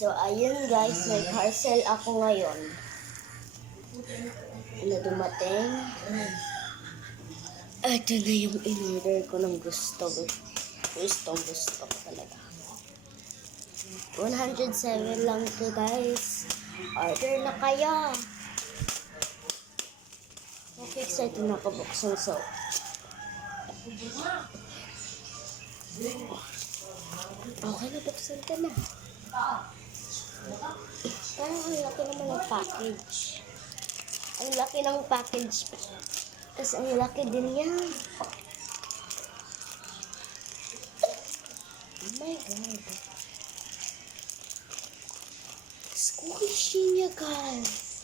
So, ayun guys, may parcel ako ngayon na dumating. Ito na yung in-order ko ng gusto ko talaga. 107 lang to guys. Order na kayo. Okay, excited na ako buksan. So, okay na, buksan ka na. Parang ang laki naman ng package. Ang laki ng package. Tapos ang laki din yan. Oh my God. Squishy niya guys.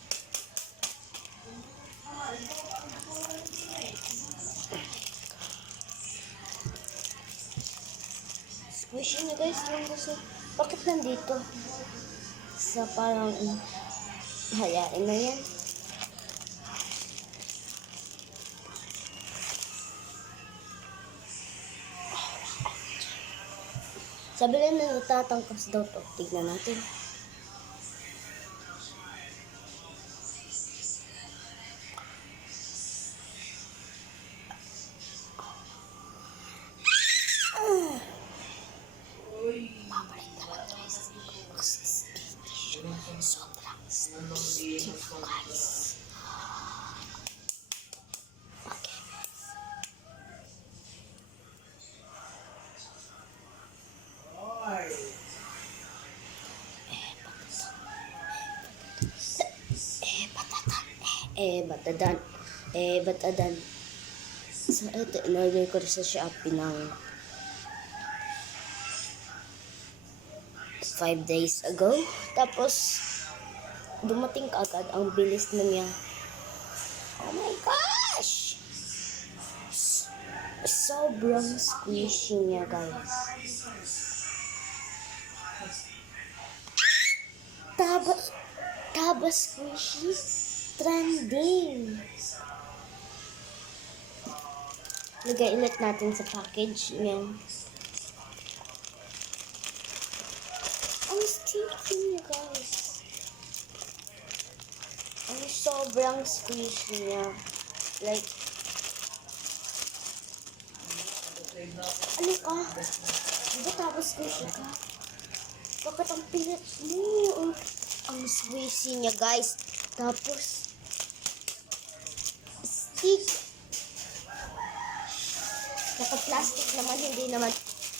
Squishy niya guys. Bakit nandito? Sa parang hayain na yan. Sabi lang na natatangkas daw to. Tignan natin. Babalik naman guys. Sobrang sticky na guys. Okay guys. Batadan. So, ito, in-order ko sa Shopee ng 5 days ago. Tapos, dumating agad. Ang bilis na niya. Oh my gosh! Sobrang squishy niya, guys. Taba squishy. Trending. Lagay ulit natin sa package niya. Ang sticky niya, guys. Ang sobrang squishy niya. Like, ano ka? Diba tapos squishy ka? Bakit ang pilit mo? Ang squishy niya, guys. Tapos, stick. Naka-plastic naman, hindi naman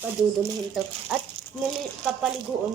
padudumihin to. At papaliguan